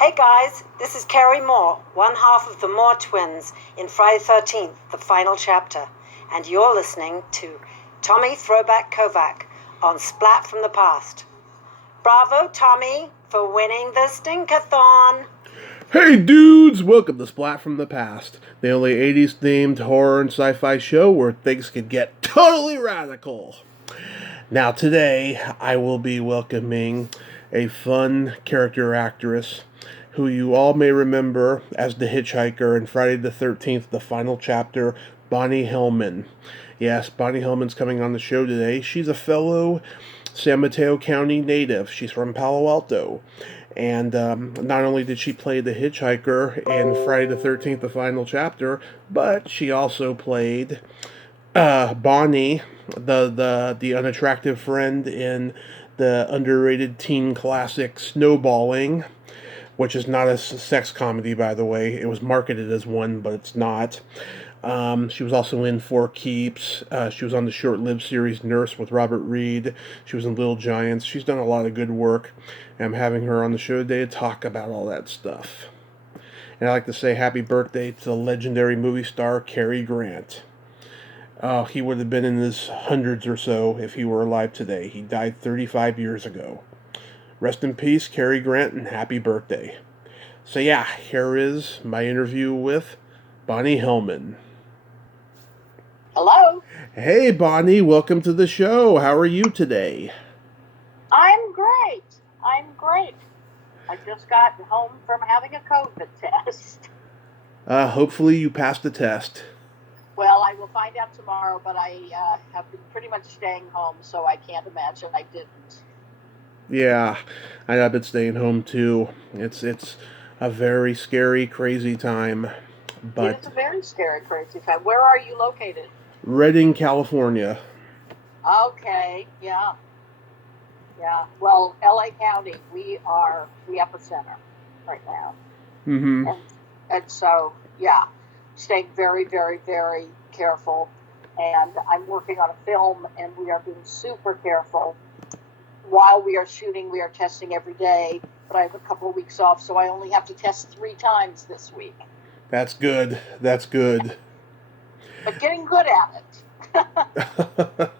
Hey guys, this is Carrie Moore, one half of the Moore twins in Friday the 13th, the final chapter. And you're listening to Tommy Throwback Kovac on Splat from the Past. Bravo, Tommy, for winning the Stinkathon. Hey dudes, welcome to Splat from the Past, the only 80s themed horror and sci-fi show where things can get totally radical. Now today, I will be welcoming a fun character actress who you all may remember as the hitchhiker in Friday the 13th, the final chapter, Bonnie Hellman. Yes, Bonnie Hellman's coming on the show today. She's a fellow San Mateo County native. She's from Palo Alto. And not only did she play the hitchhiker in Friday the 13th, the final chapter, but she also played Bonnie, the unattractive friend in the underrated teen classic Snowballing, which is not a sex comedy, by the way. It was marketed as one, but it's not. She was also in Four Keeps. She was on the short-lived series Nurse with Robert Reed. She was in Little Giants. She's done a lot of good work. And I'm having her on the show today to talk about all that stuff. And I'd like to say happy birthday to the legendary movie star Cary Grant. He would have been in his hundreds or so if he were alive today. He died 35 years ago. Rest in peace, Cary Grant, and happy birthday. So yeah, here is my interview with Bonnie Hellman. Hello. Hey, Bonnie, welcome to the show. How are you today? I'm great. I just got home from having a COVID test. Hopefully you passed the test. Well, I will find out tomorrow, but I have been pretty much staying home, so I can't imagine I didn't. Yeah, I've been staying home too. It's a very scary, crazy time. But It is a very scary, crazy time. Where are you located? Redding, California. Okay, yeah. Well, LA County, we are the epicenter right now. Mm-hmm. And so, yeah, staying very, very, very careful. And I'm working on a film, and we are being super careful. While we are shooting, we are testing every day, but I have a couple of weeks off, so I only have to test 3 times this week. That's good. That's good. But getting good at it.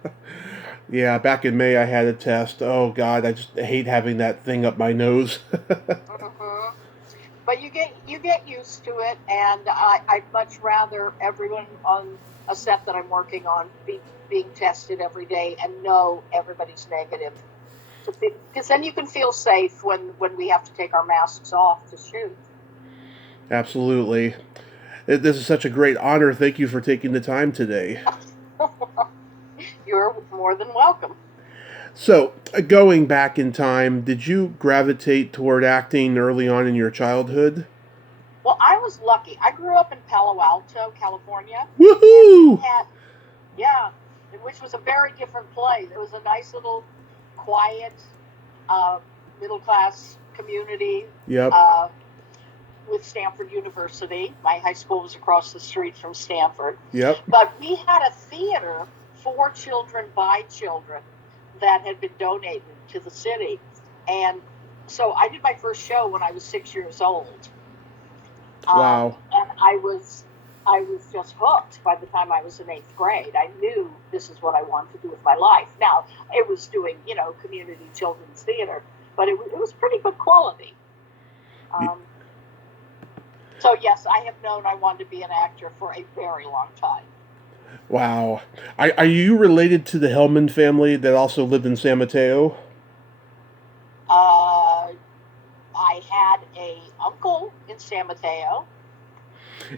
Yeah, back in May I had a test. Oh God, I just hate having that thing up my nose. Mm-hmm. But you get used to it, and I'd much rather everyone on a set that I'm working on be being tested every day and know everybody's negative. Because then you can feel safe when we have to take our masks off to shoot. Absolutely. This is such a great honor. Thank you for taking the time today. You're more than welcome. So, going back in time, did you gravitate toward acting early on in your childhood? Well, I was lucky. I grew up in Palo Alto, California. Woohoo! Yeah, which was a very different place. It was a nice little, quiet, middle-class community. Yep. With Stanford University. My high school was across the street from Stanford. Yep. But we had a theater for children by children that had been donated to the city. And so I did my first show when I was 6 years old. Wow. And I was just hooked by the time I was in 8th grade. I knew this is what I wanted to do with my life. Now, it was doing, community children's theater, but it was pretty good quality. So, yes, I have known I wanted to be an actor for a very long time. Wow. Are you related to the Hellman family that also lived in San Mateo? I had a uncle in San Mateo.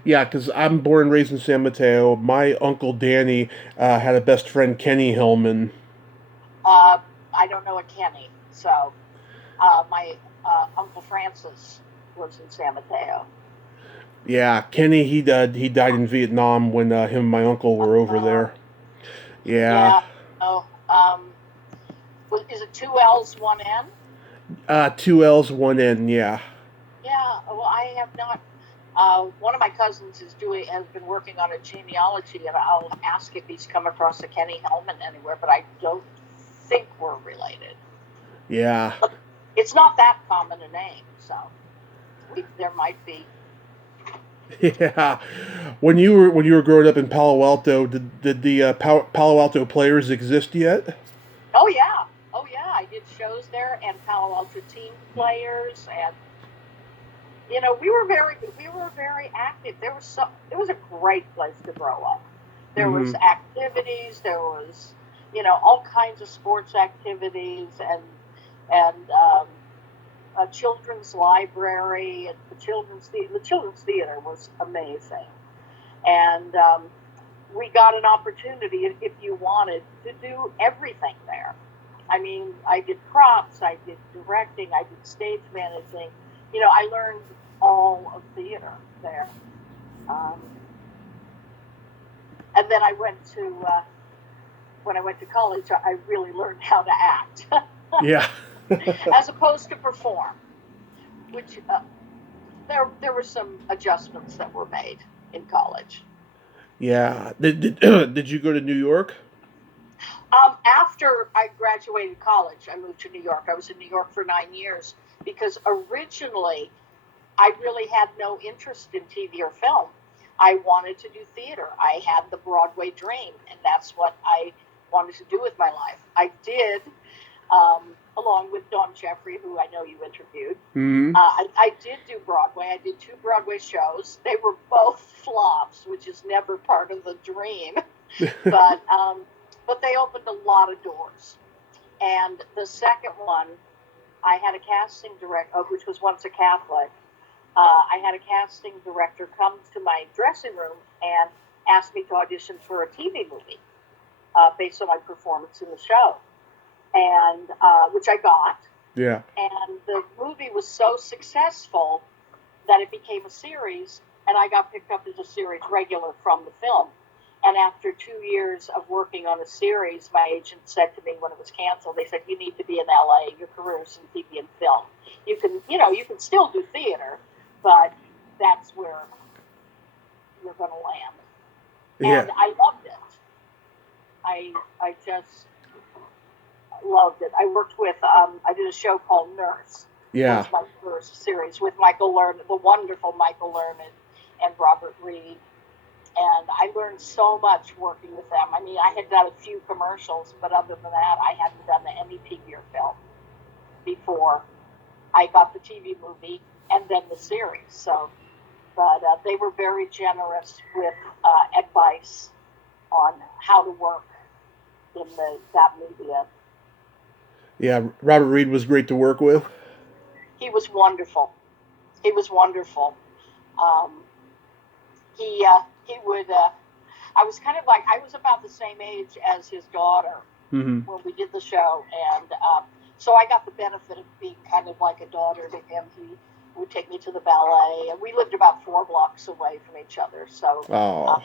Yeah, because I'm born and raised in San Mateo. My uncle Danny had a best friend, Kenny Hellman. I don't know a Kenny. So, my Uncle Francis lives in San Mateo. Yeah, Kenny, he died in Vietnam when him and my uncle were over there. Yeah. Oh, is it 2 L's, 1 N? 2 L's, 1 N, yeah. Yeah, well, I have not. One of my cousins has been working on a genealogy, and I'll ask if he's come across a Kenny Hellman anywhere, but I don't think we're related. Yeah. But it's not that common a name, so. there might be. Yeah. When you were growing up in Palo Alto, did the Palo Alto Players exist yet? Oh yeah, oh yeah. I did shows there and Palo Alto team players, and we were very active. It was a great place to grow up. There was Mm-hmm. activities. There was all kinds of sports activities, and a children's library, and the children's theater was amazing. And we got an opportunity, if you wanted, to do everything there. I mean, I did props, I did directing, I did stage managing. I learned all of theater there. Um, and then when I went to college, I really learned how to act, Yeah. as opposed to perform, which there were some adjustments that were made in college. Yeah. Did you go to New York? After I graduated college, I moved to New York. I was in New York for 9 years because originally I really had no interest in TV or film. I wanted to do theater. I had the Broadway dream, and that's what I wanted to do with my life. I did, along with Dawn Jeffrey, who I know you interviewed. Mm-hmm. I did do Broadway. I did 2 Broadway shows. They were both flops, which is never part of the dream. But they opened a lot of doors. And the second one, I had a casting director, which was once a Catholic. I had a casting director come to my dressing room and ask me to audition for a TV movie based on my performance in the show, and which I got. Yeah. And the movie was so successful that it became a series, and I got picked up as a series regular from the film. And after 2 years of working on a series, my agent said to me when it was canceled, they said, "You need to be in LA. Your career is in TV and film. You can still do theater, but that's where you're going to land." Yeah. And I loved it. I just loved it. I worked with, I did a show called Nurse. That Yeah. was my first series with Michael Lerman, the wonderful Michael Lerman, and Robert Reed. And I learned so much working with them. I mean, I had done a few commercials, but other than that, I hadn't done any TV or film before I got the TV movie and then the series. So, but they were very generous with advice on how to work in that media. Yeah. Robert Reed was great to work with. He was wonderful. He was wonderful. Um, he would. I was kind of like, I was about the same age as his daughter Mm-hmm. when we did the show, and so I got the benefit of being kind of like a daughter to him. He would take me to the ballet, and we lived about 4 blocks away from each other, so Oh.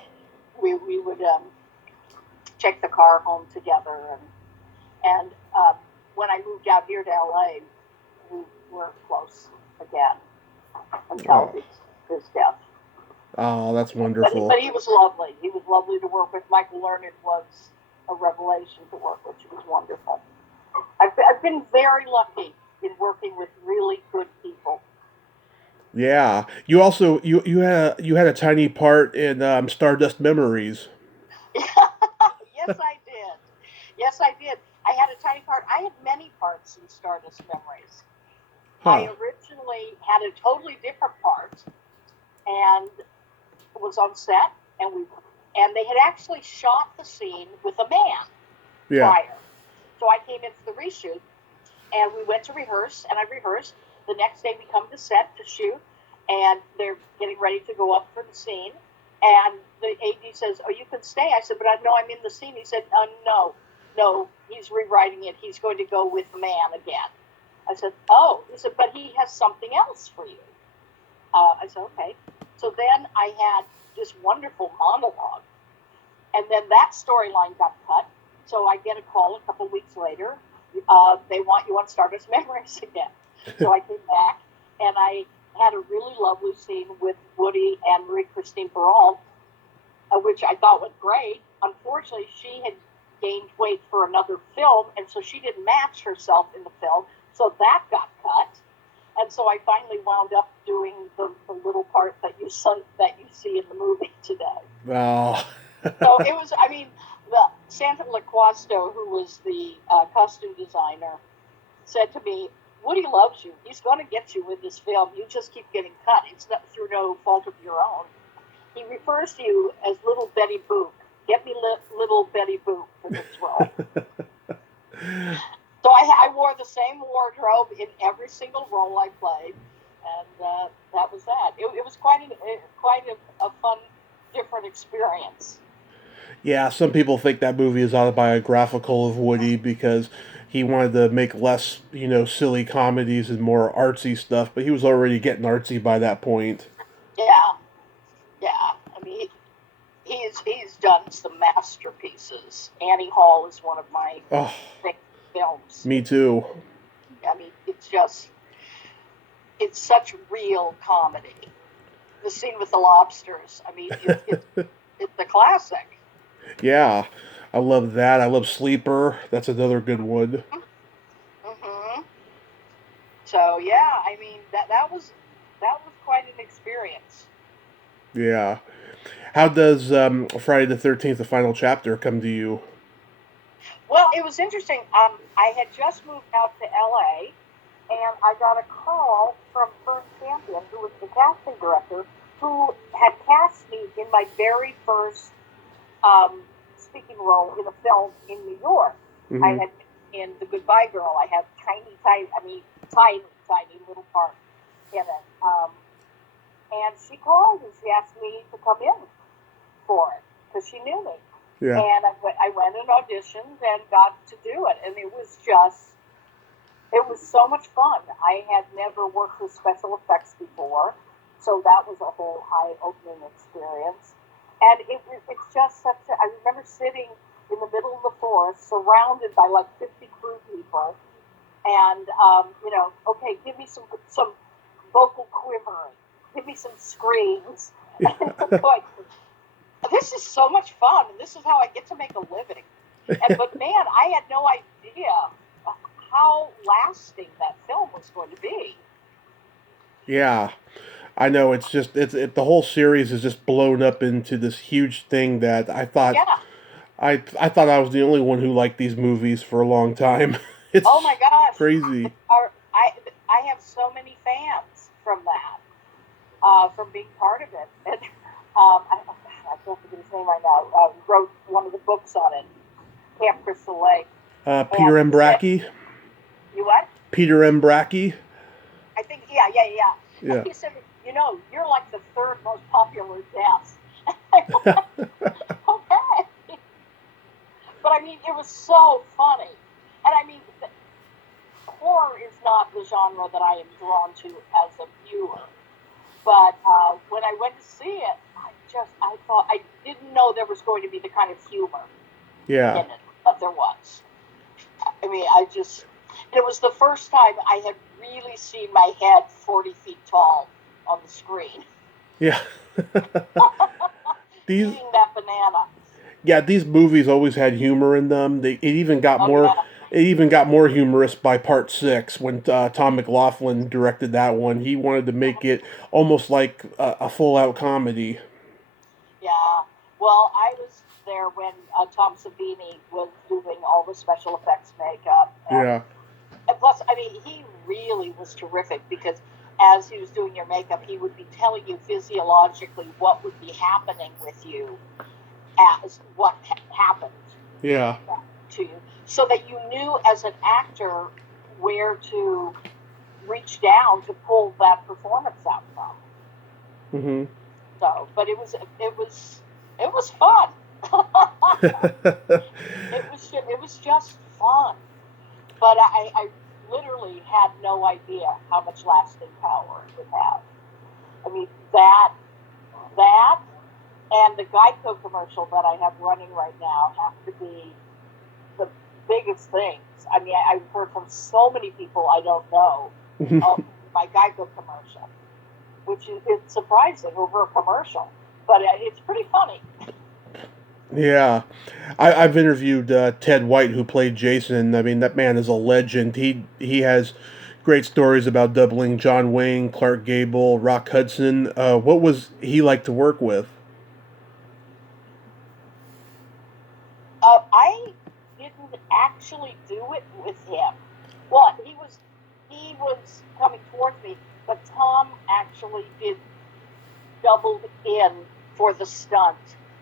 we would take the car home together, and when I moved out here to LA, we were close again until Oh. his death. Oh, that's But wonderful. he was lovely. He was lovely to work with. Michael Lerman was a revelation to work with. He was wonderful. I've been very lucky in working with really good people. Yeah. You also you had a tiny part in Stardust Memories. Yes, I did. Yes, I did. I had a tiny part. I had many parts in Stardust Memories. I Huh. originally had a totally different part, and was on set, and they had actually shot the scene with a man Yeah. prior. So I came in for the reshoot, and we went to rehearse, and I rehearsed. The next day we come to set to shoot, and they're getting ready to go up for the scene, and the AD says, "Oh, you can stay." I said, "But I know I'm in the scene." He said, no, he's rewriting it. He's going to go with man again." I said, "Oh." He said, "But he has something else for you." I said, "Okay." So then I had this wonderful monologue, and then that storyline got cut. So I get a call a couple weeks later. They want you on Stardust Memories again. So I came back, and I had a really lovely scene with Woody and Marie-Christine Barral, which I thought went great. Unfortunately, she had gained weight for another film, and so she didn't match herself in the film. So that got cut. And And so I finally wound up doing the little part that you see in the movie today. Oh. So it was, I mean, the Santa LaQuasto, who was the costume designer, said to me, Woody loves you. He's going to get you with this film. You just keep getting cut. It's not through no fault of your own. He refers to you as Little Betty Boop. Get me Little Betty Boop for this role. So I wore the same wardrobe in every single role I played, and that was that. It was quite a fun, different experience. Yeah, some people think that movie is autobiographical of Woody because he wanted to make less, silly comedies and more artsy stuff, but he was already getting artsy by that point. Yeah. I mean, he's done some masterpieces. Annie Hall is one of my favorite films. Me too. I mean, it's such real comedy. The scene with the lobsters. I mean, it's a classic. Yeah, I love that. I love Sleeper. That's another good one. Mm-hmm. So yeah, I mean that was quite an experience. Yeah. How does Friday the 13th, the final chapter, come to you? Well, it was interesting. I had just moved out to LA, and I got a call from Fern Champion, who was the casting director, who had cast me in my very first speaking role in a film in New York. Mm-hmm. I had in The Goodbye Girl. I had tiny little part in it. And she called and she asked me to come in for it because she knew me. Yeah. And I went and auditioned and got to do it. And it was so much fun. I had never worked with special effects before, so that was a whole eye-opening experience. And it's just I remember sitting in the middle of the forest, surrounded by like 50 crew people, and okay, give me some vocal quivering, give me some screams. Like, this is so much fun, and this is how I get to make a living. But man, I had no idea how lasting that film was going to be. Yeah. I know the whole series is just blown up into this huge thing that I thought I thought I was the only one who liked these movies for a long time. It's oh my gosh, crazy. I have so many fans from that, from being part of it. And I can't think of his name right now. Wrote one of the books on it, Camp Crystal Lake. Peter M. Bracke. You what? Peter M. Bracke. I think yeah. Yeah. He said, you're like the third most popular guest. Okay. But I mean, it was so funny. And I mean, horror is not the genre that I am drawn to as a viewer. But when I went to see it, I thought, I didn't know there was going to be the kind of humor in it that there was. I mean, it was the first time I had really seen my head 40 feet tall on the screen. Yeah. Eating that banana. Yeah, these movies always had humor in them. It even got more. Yeah. It even got more humorous by part 6 when Tom McLaughlin directed that one. He wanted to make it almost like a full-out comedy. Yeah. Well, I was there when Tom Savini was doing all the special effects makeup. And plus, I mean, he really was terrific because as he was doing your makeup, he would be telling you physiologically what would be happening with you as what happened to you, so that you knew as an actor where to reach down to pull that performance out from. Mm-hmm. So, but it was fun. It was just fun. But I literally had no idea how much lasting power it would have. I mean, that and the Geico commercial that I have running right now have to be the biggest things. I mean, I've heard from so many people I don't know of my Geico commercial, which is surprising over a commercial, but it's pretty funny. Yeah. I've interviewed Ted White, who played Jason. I mean, that man is a legend. He has great stories about doubling John Wayne, Clark Gable, Rock Hudson. What was he like to work with? I didn't actually do it with him. Well, he was coming towards me, but Tom actually doubled in for the stunt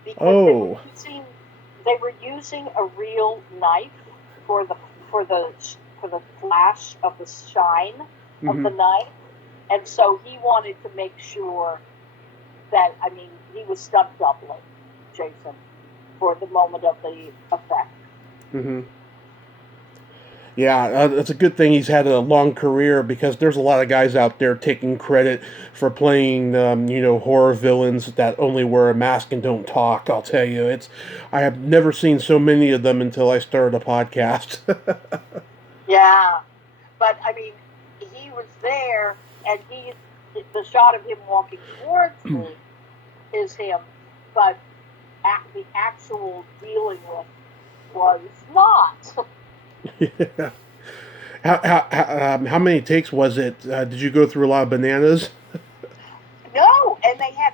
because they were using a real knife for the flash of the shine of the knife, and so he wanted to make sure that he was stunt doubling Jason for the moment of the effect. Mm-hmm. Yeah, it's a good thing he's had a long career, because there's a lot of guys out there taking credit for playing, horror villains that only wear a mask and don't talk. I'll tell you, I have never seen so many of them until I started a podcast. Yeah, but he was there, and the shot of him walking towards me is him, but the actual dealing with was not. Yeah. How many takes was it? Did you go through a lot of bananas? No, and they had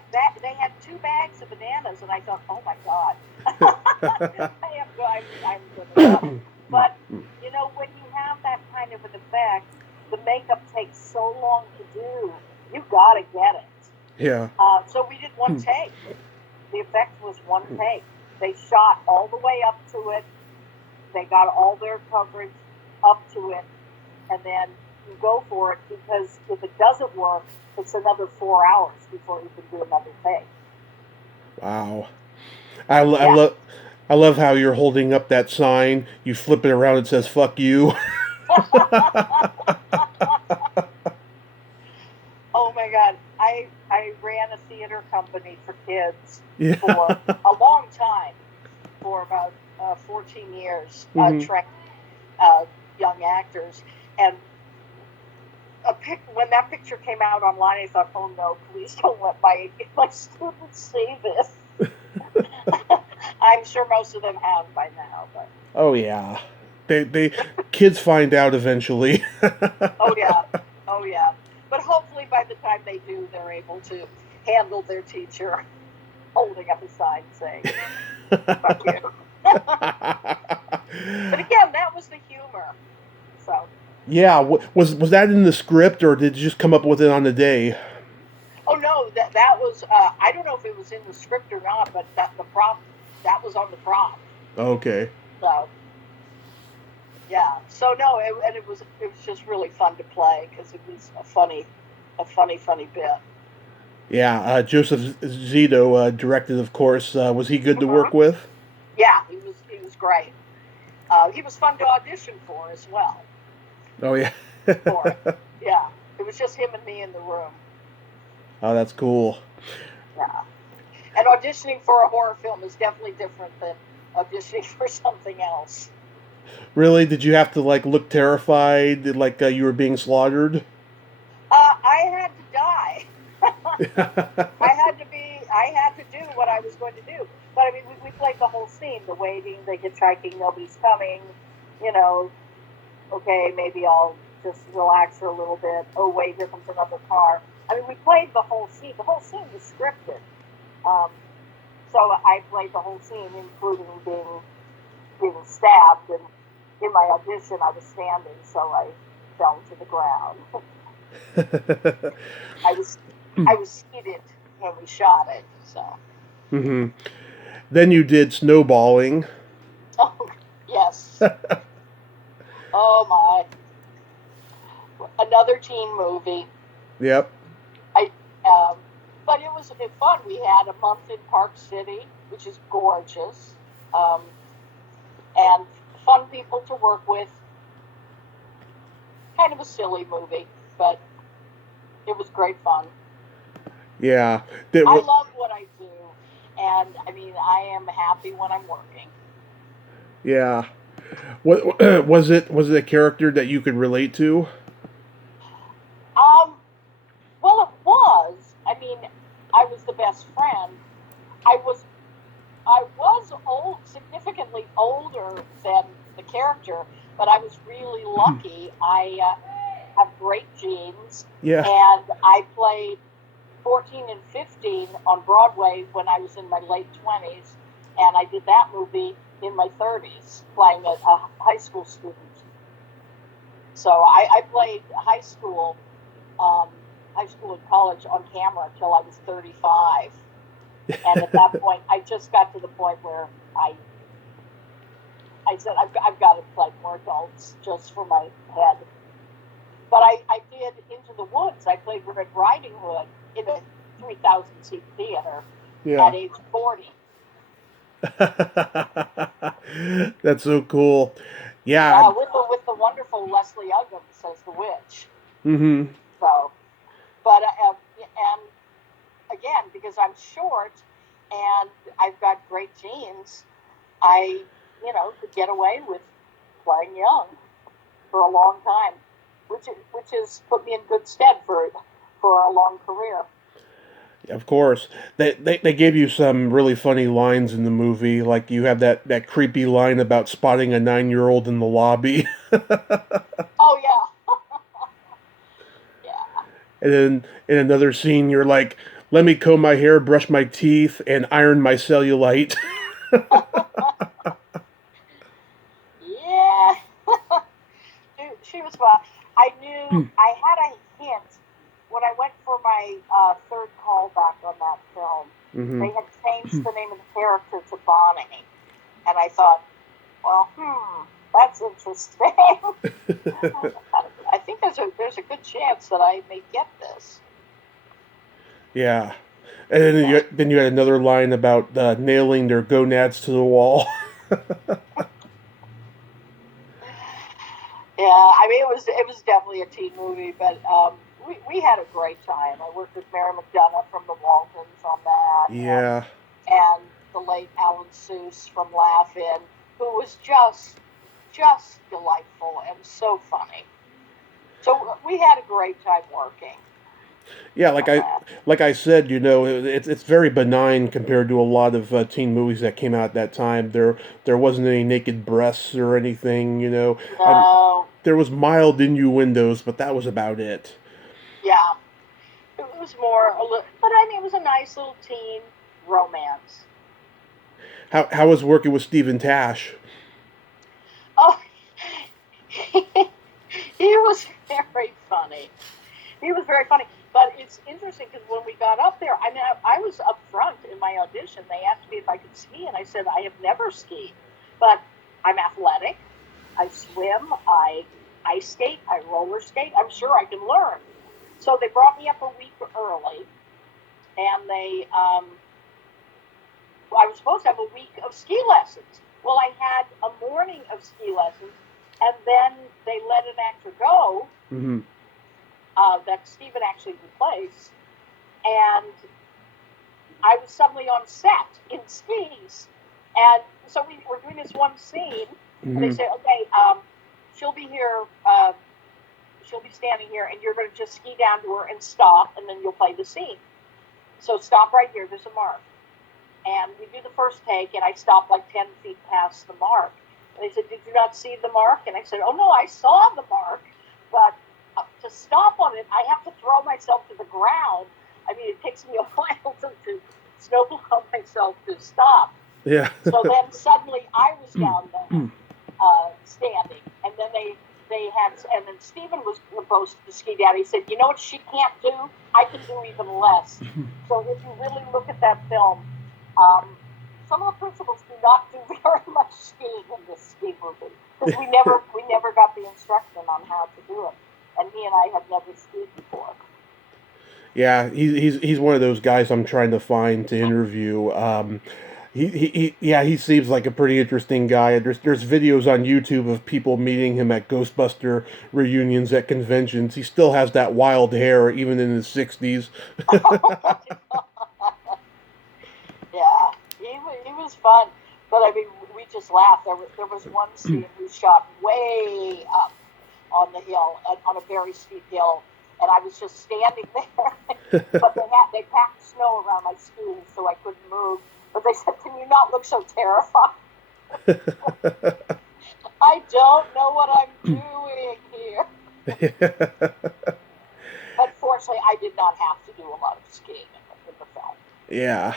2 bags of bananas, and I thought, oh my God, I'm gonna. But when you have that kind of an effect, the makeup takes so long to do. You gotta get it. Yeah. So we did one take. The effect was one take. They shot all the way up to it. They got all their coverage up to it, and then you go for it, because if it doesn't work, it's another 4 hours before you can do another take. Wow. I love how you're holding up that sign. You flip it around, it says "fuck you." Oh my God. I ran a theater company for kids Yeah. for a long time, for about 14 years, training young actors. And when that picture came out online, I thought, oh no, please don't let my students see this. I'm sure most of them have by now, but. Oh yeah, they kids find out eventually. Oh yeah. But hopefully by the time they do, they're able to handle their teacher holding up a sign saying, fuck you. But again, that was the humor. So. Yeah, was that in the script, or did you just come up with it on the day? Oh no, that was I don't know if it was in the script or not, but that was on the prop. Okay. So. Yeah. So no, it was just really fun to play, because it was a funny bit. Yeah, Joseph Zito directed, of course. Was he good to work with? Yeah, he was great. He was fun to audition for as well. Oh yeah. Yeah, it was just him and me in the room. Oh, that's cool. Yeah, and auditioning for a horror film is definitely different than auditioning for something else. Really? Did you have to look terrified, like you were being slaughtered? I had to die. I had to do what I was going to do. But we played the whole scene: the waiting, the hitchhiking, nobody's coming. Okay, maybe I'll just relax for a little bit. Oh wait, here comes another car. We played the whole scene. The whole scene was scripted. So I played the whole scene, including being stabbed. And in my audition, I was standing, so I fell to the ground. I was seated when we shot it. So. Mm-hmm. Then you did Snowballing. Oh yes. Oh my. Another teen movie. Yep. But it was fun. We had a month in Park City, which is gorgeous, and fun people to work with. Kind of a silly movie, but it was great fun. Yeah. I love what I do, and I am happy when I'm working. Yeah. What was it? Was it a character that you could relate to? Well, it was. I was the best friend. I was significantly older than the character, but I was really lucky. have great genes. Yeah. And I played 14 and 15 on Broadway when I was in my late 20s, and I did that movie in my 30s, playing a high school student. So I played high school and college on camera until I was 35. And at that point, I just got to the point where I said, I've got to play more adults just for my head. But I did Into the Woods. I played Red Riding Hood in a 3,000-seat theater at age 40. That's so cool. Yeah. With the wonderful Leslie Uggams as the witch. Mm-hmm. So, but and again, because I'm short and I've got great genes, I could get away with playing young for a long time, which has put me in good stead for a long career. Of course. They gave you some really funny lines in the movie, like you have that creepy line about spotting a 9-year-old in the lobby. Oh yeah. Yeah. And then in another scene you're like, let me comb my hair, brush my teeth, and iron my cellulite. Yeah. She was fun. I knew I had a hint when I went for my third callback on that film. Mm-hmm. They had changed the name of the character to Bonnie, and I thought, well, that's interesting. I think there's a good chance that I may get this. Yeah. And then you had another line about nailing their gonads to the wall. Yeah, I mean, it was definitely a teen movie, but we had a great time. I worked with Mary McDonough from the Waltons on that. Yeah. And the late Alan Seuss from Laugh-In, who was just delightful and so funny. So we had a great time working. Yeah, like I said, it's very benign compared to a lot of teen movies that came out at that time. There wasn't any naked breasts or anything, No. There was mild innuendos, but that was about it. Yeah. It was more but I mean, it was a nice little teen romance. How was working with Stephen Tash? Oh, he was very funny. He was very funny. But it's interesting because when we got up there, I mean, I was up front in my audition. They asked me if I could ski, and I said, I have never skied. But I'm athletic. I swim. I ice skate. I roller skate. I'm sure I can learn. So they brought me up a week early, and I was supposed to have a week of ski lessons. Well, I had a morning of ski lessons, and then they let an actor go. Mm-hmm. That Stephen actually replaced, and I was suddenly on set in skis, and so we were doing this one scene, and they said, okay, she'll be here, she'll be standing here, and you're going to just ski down to her and stop, and then you'll play the scene. So stop right here, there's a mark. And we do the first take, and I stopped like 10 feet past the mark. And they said, did you not see the mark? And I said, oh no, I saw the mark, but to stop on it, I have to throw myself to the ground. I mean, it takes me a while to snowball myself to stop. Yeah. So then suddenly I was down there, standing, and then and then Stephen was supposed to ski down. He said, you know what she can't do? I can do even less. So if you really look at that film, some of the principals do not do very much skiing in this ski movie because we never got the instruction on how to do it. And he and I had never skied before. Yeah, he's one of those guys I'm trying to find to interview. He seems like a pretty interesting guy. There's videos on YouTube of people meeting him at Ghostbuster reunions at conventions. He still has that wild hair even in his 60s. Yeah, he was fun. But I mean, we just laughed. There was one scene we shot way up on the hill, on a very steep hill, and I was just standing there. But they packed snow around my skis so I couldn't move. But they said, can you not look so terrified? I don't know what I'm doing here. Unfortunately, I did not have to do a lot of skiing in the film. Yeah.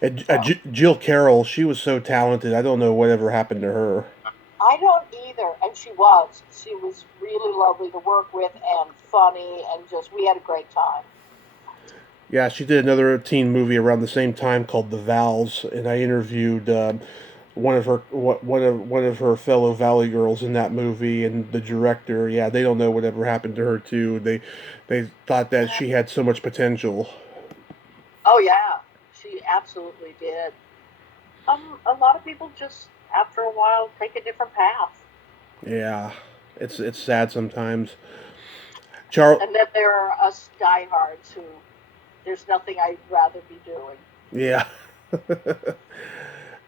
And, So Jill Carroll, she was so talented. I don't know whatever happened to her. I don't either, and she was really lovely to work with and funny, and just we had a great time. Yeah, she did another teen movie around the same time called The Vows, and I interviewed one of her fellow Valley girls in that movie, and the director. Yeah, they don't know whatever happened to her too. They thought that she had so much potential. Oh yeah, she absolutely did. A lot of people just after a while take a different path, Yeah, it's sad sometimes. Charles, and then there are us diehards who there's nothing I'd rather be doing. yeah.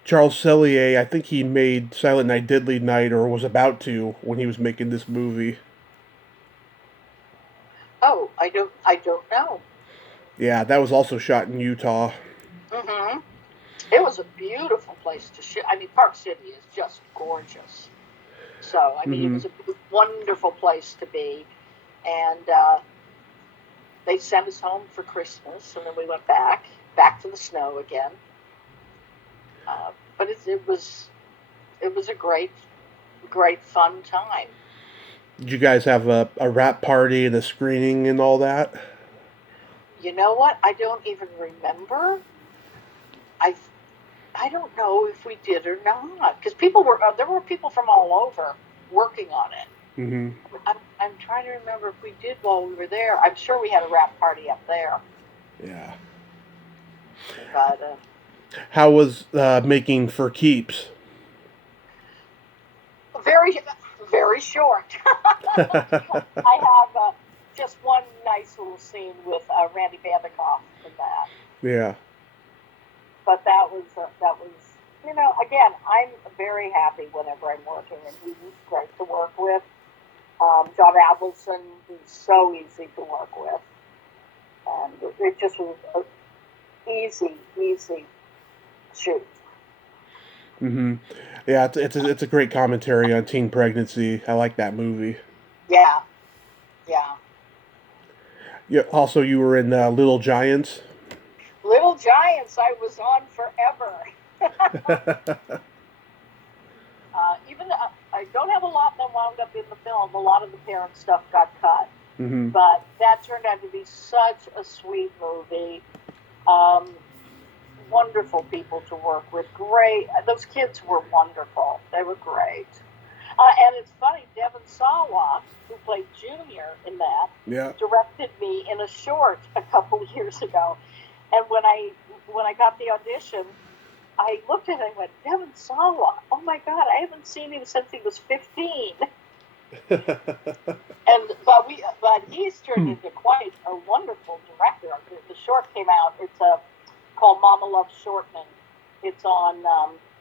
Charles Cellier, I think he made Silent Night, Deadly Night, or was about to when he was making this movie. Oh, I don't know. Yeah, that was also shot in Utah. Hmm. It was a beautiful place to shoot. I mean, Park City is just gorgeous. So, I mean, it Hmm. was a wonderful place to be. And they sent us home for Christmas, and then we went back to the snow again. But it was a great fun time. Did you guys have a rap party and a screening and all that? You know what? I don't even remember. I I don't know if we did or not because people were there were people from all over working on it. Hmm. I'm trying to remember if we did while we were there. I'm sure we had a wrap party up there, Yeah. but How was making For Keeps? very very short. I have just one nice little scene with Randy Vanderkoff in that, Yeah. but that was again I'm very happy whenever I'm working, and he's great to work with. John Avildsen, he's so easy to work with, and it just was an easy shoot. Hmm. Yeah, it's a great commentary on teen pregnancy. I like that movie. Yeah, yeah. Yeah. Also, you were in Little Giants. Little Giants, I was on forever. Even I don't have a lot that wound up in the film. A lot of the parent stuff got cut, Hmm. but that turned out to be such a sweet movie. Um, Wonderful people to work with. Great. Those kids were wonderful. They were great. And it's funny, Devon Sawa, who played Junior in that, Yeah. directed me in a short a couple years ago. And when I got the audition, I looked at it and went, Devon Sawa. Oh my God, I haven't seen him since he was 15. But he's turned into quite a wonderful director. The short came out. It's called Mama Loves Shortman. It's on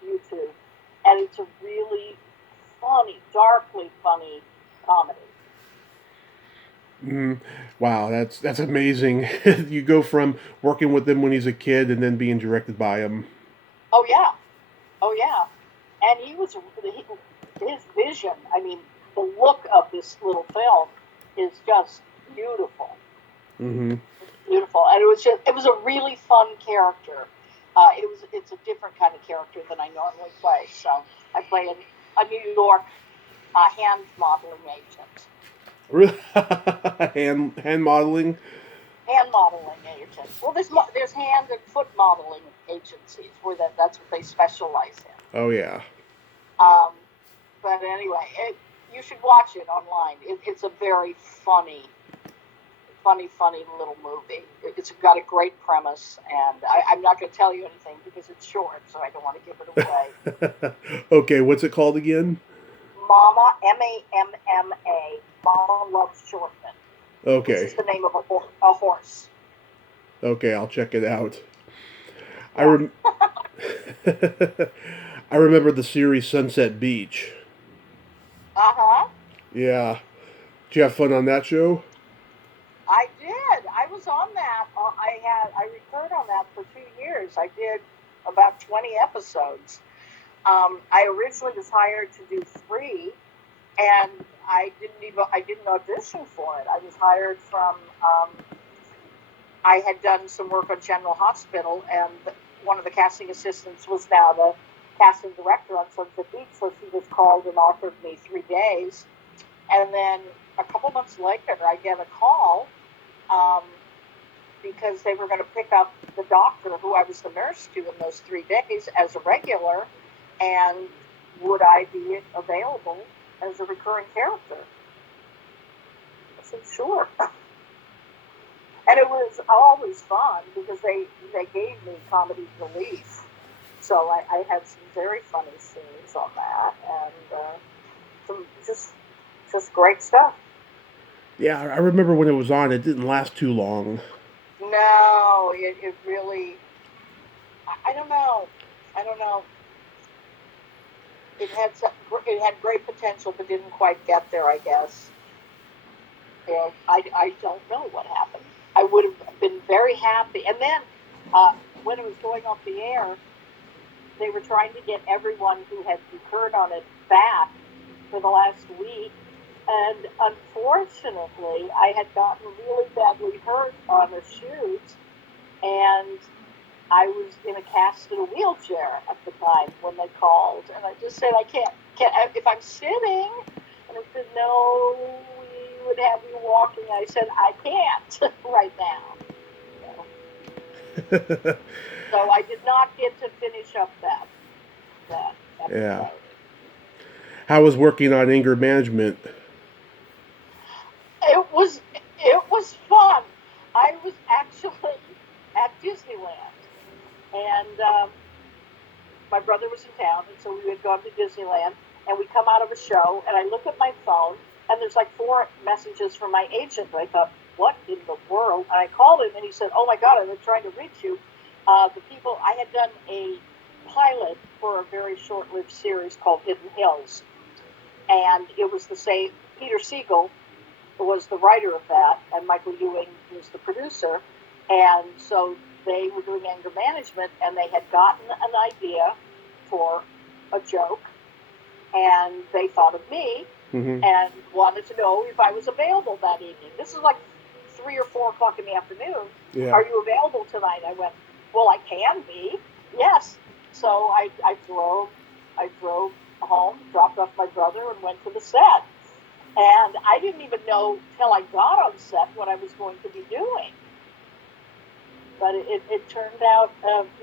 YouTube, and it's a really funny, darkly funny comedy. Mm, wow, that's amazing. You go from working with him when he's a kid and then being directed by him. Oh yeah, oh yeah, and his vision. I mean, the look of this little film is just beautiful. Hmm. It's beautiful, and it was a really fun character. It's a different kind of character than I normally play. So I play a New York hand modeling agent. Really? Hand modeling. Hand modeling agent. Well, there's hand and foot modeling agencies where that's what they specialize in. Oh yeah. Um, but anyway, you should watch it online. It's a very funny little movie. It's got a great premise, and I'm not going to tell you anything because it's short, so I don't want to give it away. Okay, what's it called again? Mama, Mamma, Mama Loves Shortman, which is Okay. the name of a horse. Okay, I'll check it out. I Yeah. rem- I remember the series Sunset Beach. Uh-huh. Yeah. Did you have fun on that show? I did. I was on that. I recurred on that for 2 years. I did about 20 episodes. I originally was hired to do three, and I didn't audition for it. I was hired from. I had done some work on General Hospital, and one of the casting assistants was now the casting director on Sunset Beach, so she was called and offered me 3 days. And then a couple months later, I get a call because they were going to pick up the doctor who I was the nurse to in those 3 days as a regular, and would I be available as a recurring character? I said, sure. And it was always fun because they gave me comedy relief. So I had some very funny scenes on that, and some just great stuff. Yeah, I remember when it was on, it didn't last too long. No, it really, I don't know. I don't know. It had great potential, but didn't quite get there, I guess. Yeah, I don't know what happened. I would have been very happy. And then when it was going off the air, they were trying to get everyone who had recurred on it back for the last week. And unfortunately, I had gotten really badly hurt on a shoot, and I was in a cast in a wheelchair at the time when they called. And I just said, I can't if I'm sitting. And I said, no, we would have you walking. I said, I can't right now. So I did not get to finish up that episode. Yeah. How was working on anger management? It was fun. I was actually at Disneyland, and my brother was in town, and so we had gone to Disneyland, and we come out of a show, and I look at my phone, and there's like 4 messages from my agent. And I thought, what in the world? And I called him, and he said, oh my God, I've been trying to reach you. The people, I had done a pilot for a very short-lived series called Hidden Hills, and it was the same. Peter Siegel was the writer of that, and Michael Ewing was the producer, and so they were doing anger management, and they had gotten an idea for a joke, and they thought of me, and wanted to know if I was available that evening. This is like 3 or 4 o'clock in the afternoon. Yeah. Are you available tonight? I went, well, I can be, yes. So I drove home, dropped off my brother, and went to the set. And I didn't even know till I got on set what I was going to be doing. But it turned out,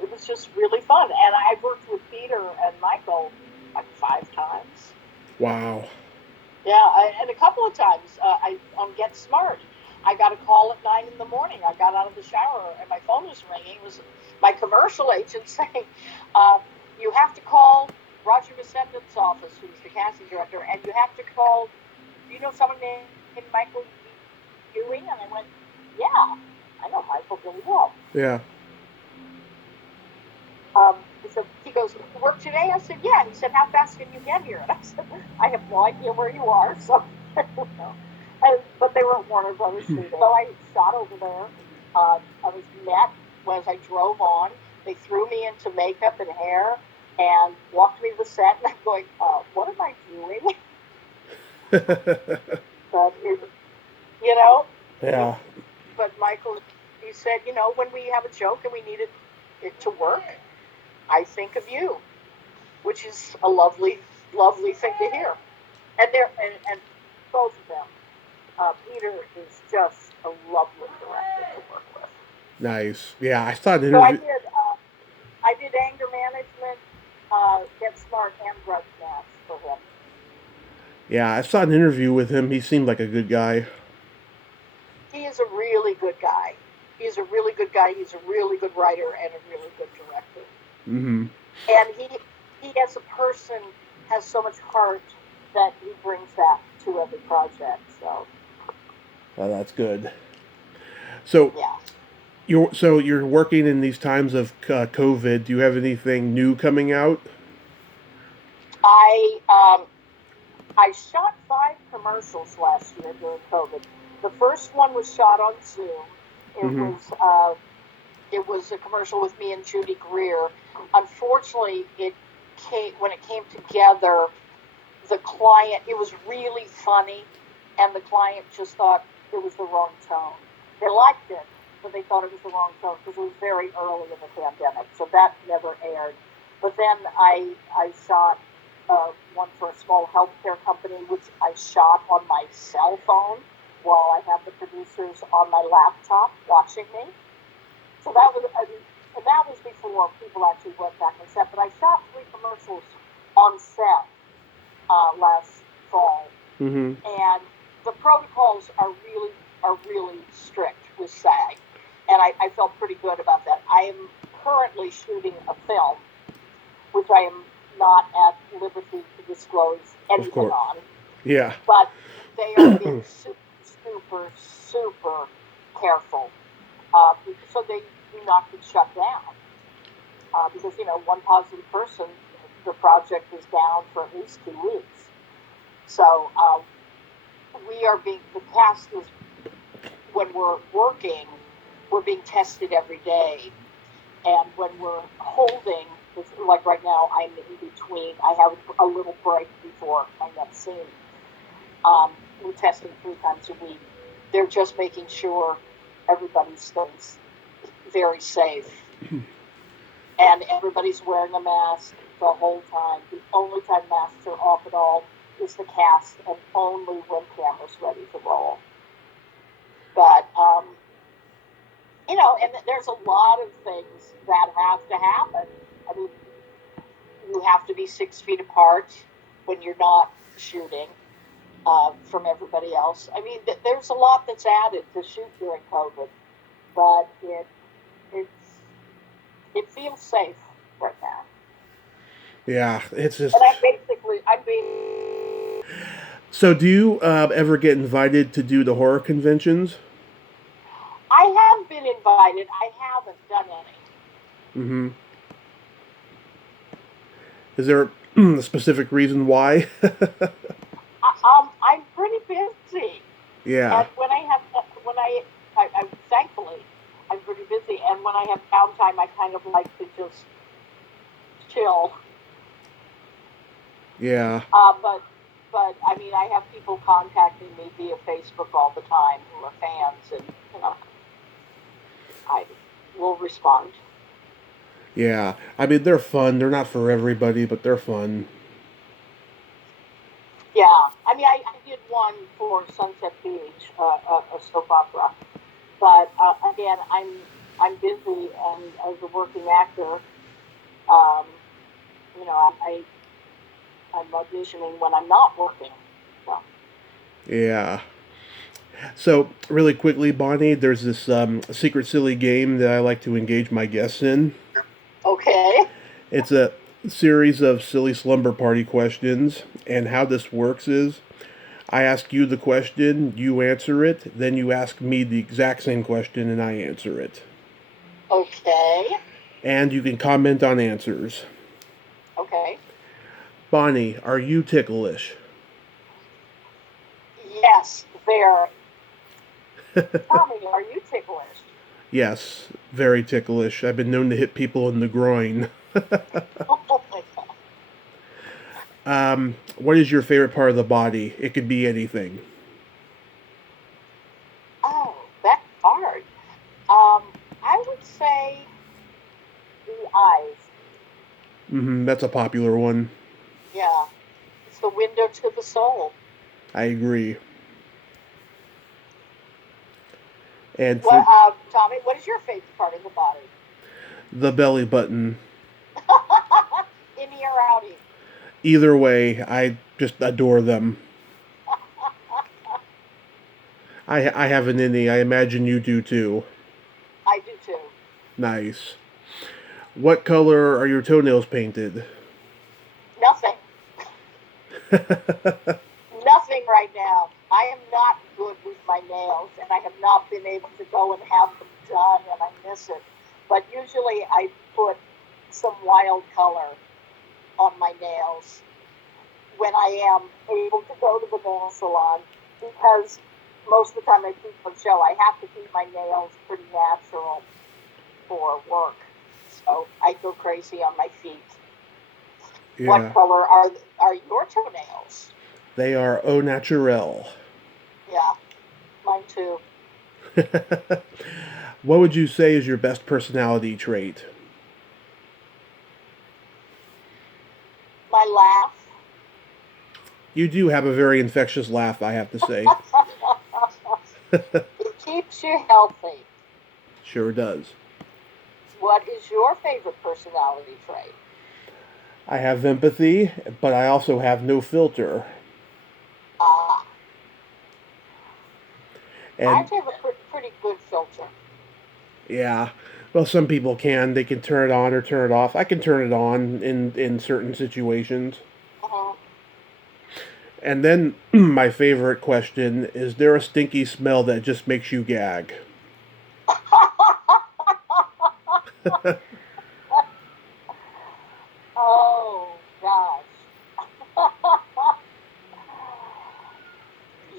it was just really fun. And I've worked with Peter and Michael like 5 times. Wow. Yeah, and a couple of times on Get Smart, I got a call at 9 in the morning. I got out of the shower and my phone was ringing. It was my commercial agent saying, you have to call Roger Vicendant's office, who's the casting director, and you have to call, do you know someone named Michael Ewing? And I went, yeah, I know Michael really well. Yeah. He goes, you work today? I said, yeah. And he said, how fast can you get here? And I said, I have no idea where you are, so I don't know. But they were at Warner Brothers shooting. So I shot over there. I was met as I drove on. They threw me into makeup and hair and walked me to the set. And I'm going, what am I doing? But you know? Yeah. But Michael, he said, when we have a joke and we need it to work, I think of you, which is a lovely, lovely thing to hear. And both of them, Peter is just a lovely director to work with. Nice. Yeah, I saw the So interview. I did anger management, Get Smart, and Grudge Match for him. Yeah, I saw an interview with him. He seemed like a good guy. He is a really good guy. He's a really good guy. He's a really good writer and a really good director. Mm-hmm. And he as a person has so much heart that he brings that to every project. So. Well, that's good. So. Yeah. You're working in these times of COVID. Do you have anything new coming out? I shot 5 commercials last year during COVID. The first one was shot on Zoom. It was a commercial with me and Judy Greer. Unfortunately, when it came together, the client, it was really funny, and the client just thought it was the wrong tone. They liked it, but they thought it was the wrong tone because it was very early in the pandemic, so that never aired. But then I shot one for a small healthcare company, which I shot on my cell phone while I had the producers on my laptop watching me. So that was, and that was before people actually went back on set. But I shot 3 commercials on set last fall, and the protocols are really strict with SAG, and I felt pretty good about that. I am currently shooting a film, which I am not at liberty to disclose anything on. Yeah. But they are being super careful, so they do not get shut down. Because, one positive person, the project is down for at least 2 weeks. So the cast is, when we're working, we're being tested every day. And when we're holding, like right now, I'm in between. I have a little break before my next scene. We're testing 3 times a week. They're just making sure everybody stays very safe. And everybody's wearing a mask the whole time. The only time masks are off at all is the cast, and only when camera's ready to roll. But, and there's a lot of things that have to happen. I mean, you have to be 6 feet apart when you're not shooting from everybody else. I mean, there's a lot that's added to shoot during COVID, but it feels safe right now. Yeah, it's just. And I'm being. So, do you ever get invited to do the horror conventions? I have been invited. I haven't done any. Is there a specific reason why? I'm pretty busy. Yeah. And I'm thankfully, I'm pretty busy. And when I have downtime, I kind of like to just chill. Yeah. But I mean, I have people contacting me via Facebook all the time who are fans, and I will respond. Yeah. I mean, they're fun. They're not for everybody, but they're fun. Yeah. I mean, I did one for Sunset Beach, a soap opera. But again, I'm busy, and as a working actor, I'm auditioning when I'm not working. So. Yeah. So, really quickly, Bonnie, there's this secret silly game that I like to engage my guests in. Okay. It's a series of silly slumber party questions, and how this works is I ask you the question, you answer it, then you ask me the exact same question, and I answer it. Okay. And you can comment on answers. Okay. Bonnie, are you ticklish? Yes, very. Tommy, are you ticklish? Yes, very ticklish. I've been known to hit people in the groin. Oh my God. What is your favorite part of the body? It could be anything. Oh, that's hard. I would say the eyes. That's a popular one. Yeah, it's the window to the soul. I agree. And What, for Tommy? What is your favorite part of the body? the belly button, Innie or outie? either way, I just adore them. I have an innie. I imagine you do too. I do too. Nice. What color are your toenails painted? Nothing. Nothing right now. I am not good with my nails, and I have not been able to go and have them done, and I miss it. But usually I put some wild color on my nails when I am able to go to the nail salon, because most of the time I keep on show, I have to keep my nails pretty natural for work. So I go crazy on my feet. What Yeah. color are your toenails? They are au naturel. Yeah, mine too. What would you say is your best personality trait? My laugh. You do have a very infectious laugh, I have to say. It keeps you healthy. Sure does. What is your favorite personality trait? I have empathy, but I also have no filter. Ah, I And have a pretty good filter. yeah, well, some people can. They can turn it on or turn it off. I can turn it on in certain situations. Uh-huh. And then my favorite question is there a stinky smell that just makes you gag? Oh gosh.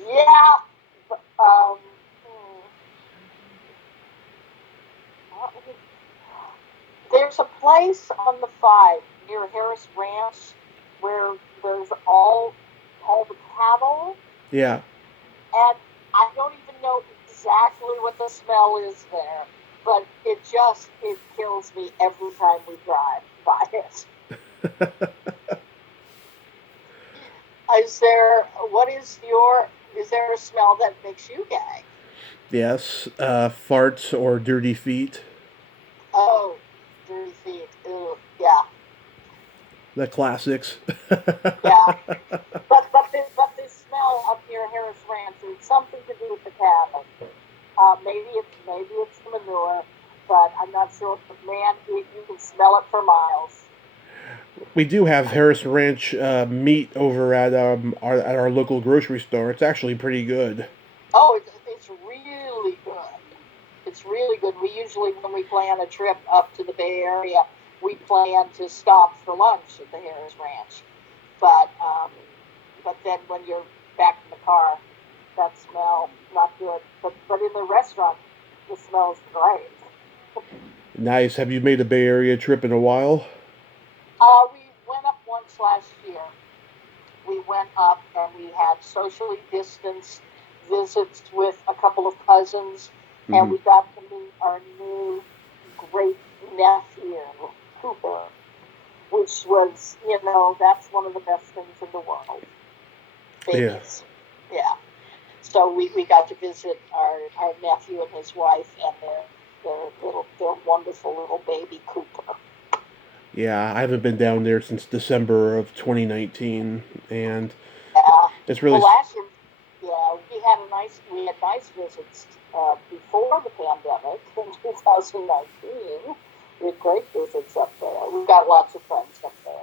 Yeah. Um. hmm, what would it- There's a place on the five near Harris Ranch where there's all the cattle, Yeah. and I don't even know exactly what the smell is there, but it kills me every time we drive by it. Is there what is there a smell that makes you gag? Yes, farts or dirty feet. Oh, dirty feet. Ew. Yeah, The classics. yeah. But this smell up near Harris Ranch, it's something to do with the cattle. Maybe it's the manure, but I'm not sure. But man, you can smell it for miles. We do have Harris Ranch meat over at our local grocery store. It's actually pretty good. Oh, it's really good. It's really good. We usually, when we plan a trip up to the Bay Area, we plan to stop for lunch at the Harris Ranch. But but then when you're back in the car, that smell not good. But in the restaurant, the smell is great. Nice. Have you made a Bay Area trip in a while? We went up once last year. We went up and we had socially distanced visits with a couple of cousins, and Hmm. we got to meet our new great nephew, Cooper, which was, that's one of the best things in the world. Yeah. Babies. Yeah. So we got to visit our nephew and his wife and their wonderful little baby Cooper. Yeah, I haven't been down there since December of 2019, and Yeah. it's really Well, last year, yeah, we had nice visits before the pandemic in 2019. We had great visits up there. We've got lots of friends up there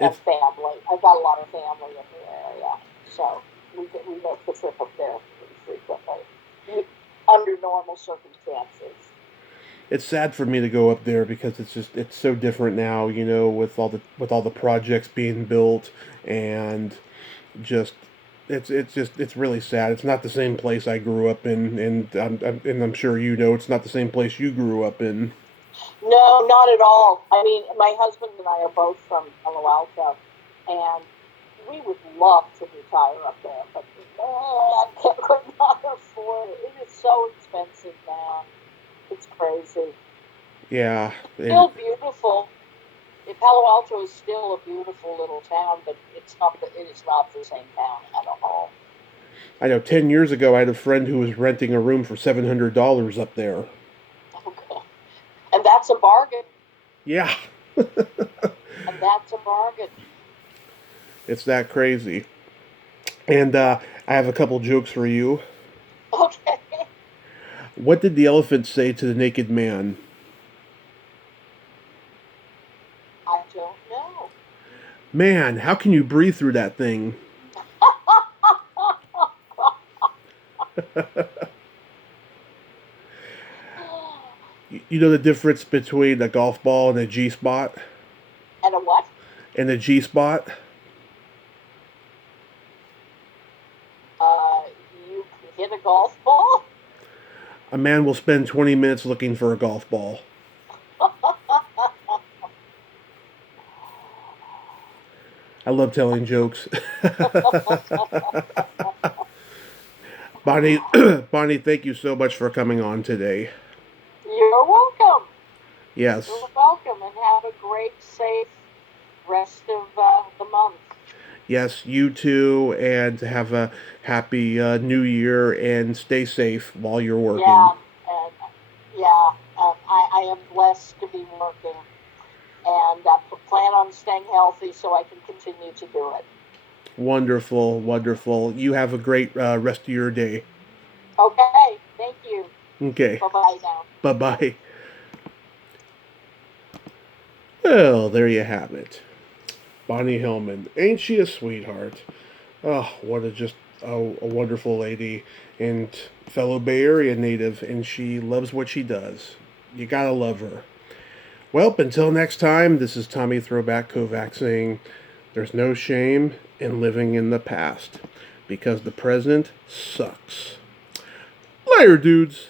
and it's family. I've got a lot of family in the area, so we make the trip up there pretty frequently under normal circumstances. it's sad for me to go up there because it's so different now, with all the projects being built and just it's really sad. It's not the same place I grew up in, and I'm sure it's not the same place you grew up in. No, not at all. I mean, my husband and I are both from Palo Alto, and we would love to retire up there, but man, could not afford it. It is so expensive now. It's crazy. Yeah, and Still beautiful. Palo Alto is still a beautiful little town, but it is not the same town at all. I know 10 years ago I had a friend who was renting a room for $700 up there. Okay. And that's a bargain. Yeah, And that's a bargain. it's that crazy. And I have a couple jokes for you. Okay. What did the elephant say to the naked man? I don't know. Man, how can you breathe through that thing? You know the difference between a golf ball and a G spot? And a what? And a G spot? You can hit a golf ball? A man will spend 20 minutes looking for a golf ball. I love telling jokes. Bonnie, Bonnie, thank you so much for coming on today. You're welcome. Yes. You're welcome, and have a great, safe rest of the month. Yes, you too, and have a happy New Year, and stay safe while you're working. Yeah, and yeah, I am blessed to be working, and plan on staying healthy so I can continue to do it. Wonderful, wonderful. You have a great rest of your day. Okay, thank you. Okay, Bye bye now. bye bye. Well, there you have it. Bonnie Hellman. Ain't she a sweetheart? Oh, what a just a wonderful lady and fellow Bay Area native, and she loves what she does. You gotta love her. Well, until next time, this is Tommy Throwback Kovac saying there's no shame in living in the past because the present sucks. Later, dudes.